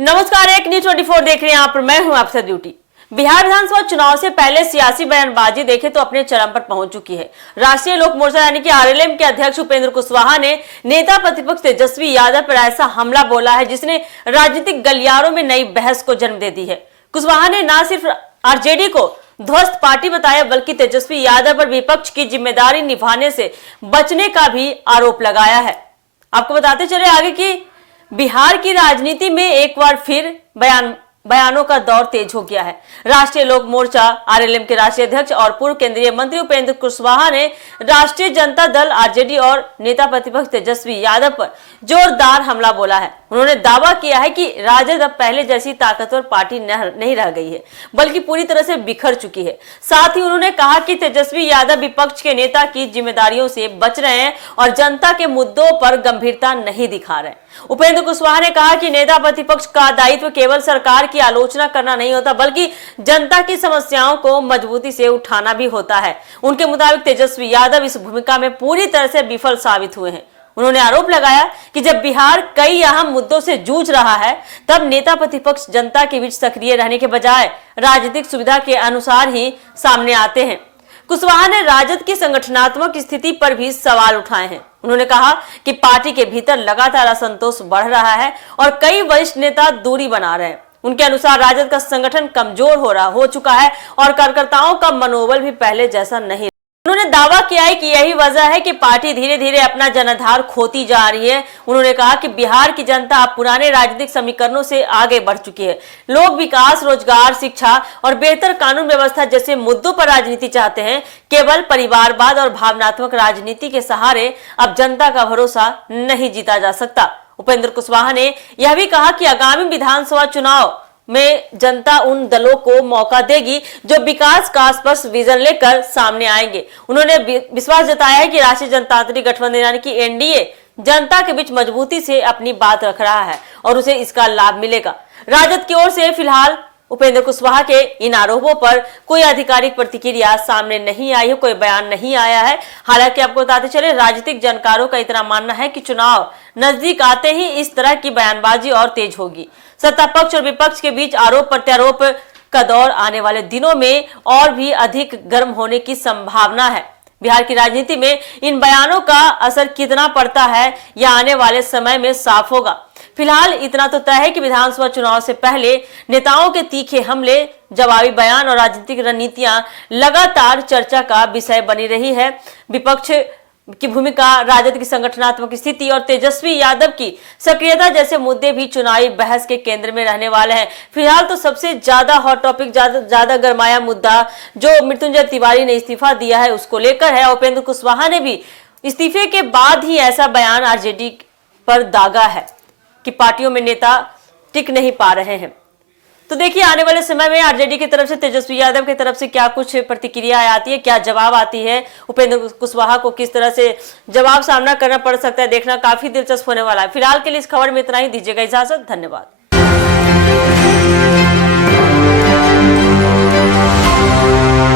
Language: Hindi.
नमस्कार, एक न्यूज 24 देख रहे हैं आप, मैं हूं आपसे ड्यूटी। बिहार विधानसभा चुनाव से पहले सियासी बयानबाजी देखे तो अपने चरम पर पहुंच चुकी है। राष्ट्रीय लोक मोर्चा यानी कि आरएलएम के अध्यक्ष उपेंद्र कुशवाहा ने नेता प्रतिपक्ष तेजस्वी यादव पर ऐसा हमला बोला है जिसने राजनीतिक गलियारों में नई बहस को जन्म दे दी है। कुशवाहा ने न सिर्फ आरजेडी को ध्वस्त पार्टी बताया बल्कि तेजस्वी यादव पर विपक्ष की जिम्मेदारी निभाने से बचने का भी आरोप लगाया है। आपको बताते चले आगे कि बिहार की राजनीति में एक बार फिर बयानों का दौर तेज हो गया है। राष्ट्रीय लोक मोर्चा आरएलएम के राष्ट्रीय अध्यक्ष और पूर्व केंद्रीय मंत्री उपेंद्र कुशवाहा ने राष्ट्रीय जनता दल आरजेडी और नेता प्रतिपक्ष तेजस्वी यादव पर जोरदार हमला बोला है। उन्होंने दावा किया है कि राजद अब पहले जैसी ताकतवर पार्टी नहीं रह गई है बल्कि पूरी तरह से बिखर चुकी है। साथ ही उन्होंने कहा कि तेजस्वी यादव विपक्ष के नेता की जिम्मेदारियों से बच रहे हैं और जनता के मुद्दों पर गंभीरता नहीं दिखा रहे। उपेंद्र कुशवाहा ने कहा कि नेता प्रतिपक्ष का दायित्व केवल सरकार की आलोचना करना नहीं होता बल्कि जनता की समस्याओं को मजबूती से उठाना भी होता है। उनके मुताबिक तेजस्वी यादव इस भूमिका में पूरी तरह से विफल साबित हुए हैं। उन्होंने आरोप लगाया कि जब बिहार कई अहम मुद्दों से जूझ रहा है तब नेता प्रतिपक्ष जनता के बीच सक्रिय रहने के बजाय राजनीतिक सुविधा के अनुसार ही सामने आते हैं। कुशवाहा ने राजद की संगठनात्मक स्थिति पर भी सवाल उठाए हैं। उन्होंने कहा कि पार्टी के भीतर लगातार असंतोष बढ़ रहा है और कई वरिष्ठ नेता दूरी बना रहे हैं। उनके अनुसार राजद का संगठन कमजोर हो चुका है और कार्यकर्ताओं का मनोबल भी पहले जैसा नहीं। उन्होंने दावा किया है कि यही वजह है कि पार्टी धीरे धीरे अपना जनाधार खोती जा रही है। उन्होंने कहा कि बिहार की जनता अब पुराने राजनीतिक समीकरणों से आगे बढ़ चुकी है। लोग विकास, रोजगार, शिक्षा और बेहतर कानून व्यवस्था जैसे मुद्दों पर राजनीति चाहते हैं। केवल परिवारवाद और भावनात्मक राजनीति के सहारे अब जनता का भरोसा नहीं जीता जा सकता। उपेंद्र कुशवाहा ने यह भी कहा कि आगामी विधानसभा चुनाव में जनता उन दलों को मौका देगी जो विकास का स्पष्ट विजन लेकर सामने आएंगे। उन्होंने विश्वास जताया है कि राष्ट्रीय जनतांत्रिक गठबंधन यानी कि एनडीए जनता के बीच मजबूती से अपनी बात रख रहा है और उसे इसका लाभ मिलेगा। राजद की ओर से फिलहाल उपेंद्र कुशवाहा के इन आरोपों पर कोई आधिकारिक प्रतिक्रिया सामने नहीं आई है, कोई बयान नहीं आया है। हालांकि आपको बताते चले राजनीतिक जानकारों का इतना मानना है कि चुनाव नजदीक आते ही इस तरह की बयानबाजी और तेज होगी। सत्ता पक्ष और विपक्ष के बीच आरोप प्रत्यारोप का दौर आने वाले दिनों में और भी अधिक गर्म होने की संभावना है। बिहार की राजनीति में इन बयानों का असर कितना पड़ता है यह आने वाले समय में साफ होगा। फिलहाल इतना तो तय है कि विधानसभा चुनाव से पहले नेताओं के तीखे हमले, जवाबी बयान और राजनीतिक रणनीतियां लगातार चर्चा का विषय बनी रही है। विपक्ष की भूमिका, राजद की संगठनात्मक स्थिति और तेजस्वी यादव की सक्रियता जैसे मुद्दे भी चुनावी बहस के केंद्र में रहने वाले हैं। फिलहाल तो सबसे ज्यादा हॉट टॉपिक, ज्यादा गरमाया मुद्दा जो मृत्युंजय तिवारी ने इस्तीफा दिया है उसको लेकर है। उपेंद्र कुशवाहा ने भी इस्तीफे के बाद ही ऐसा बयान आरजेडी पर दागा है कि पार्टियों में नेता टिक नहीं पा रहे हैं। तो देखिए आने वाले समय में आरजेडी की तरफ से, तेजस्वी यादव की तरफ से क्या कुछ प्रतिक्रिया आती है, क्या जवाब आती है, उपेंद्र कुशवाहा को किस तरह से जवाब सामना करना पड़ सकता है, देखना काफी दिलचस्प होने वाला है। फिलहाल के लिए इस खबर में इतना ही, दीजिएगा इजाजत, धन्यवाद।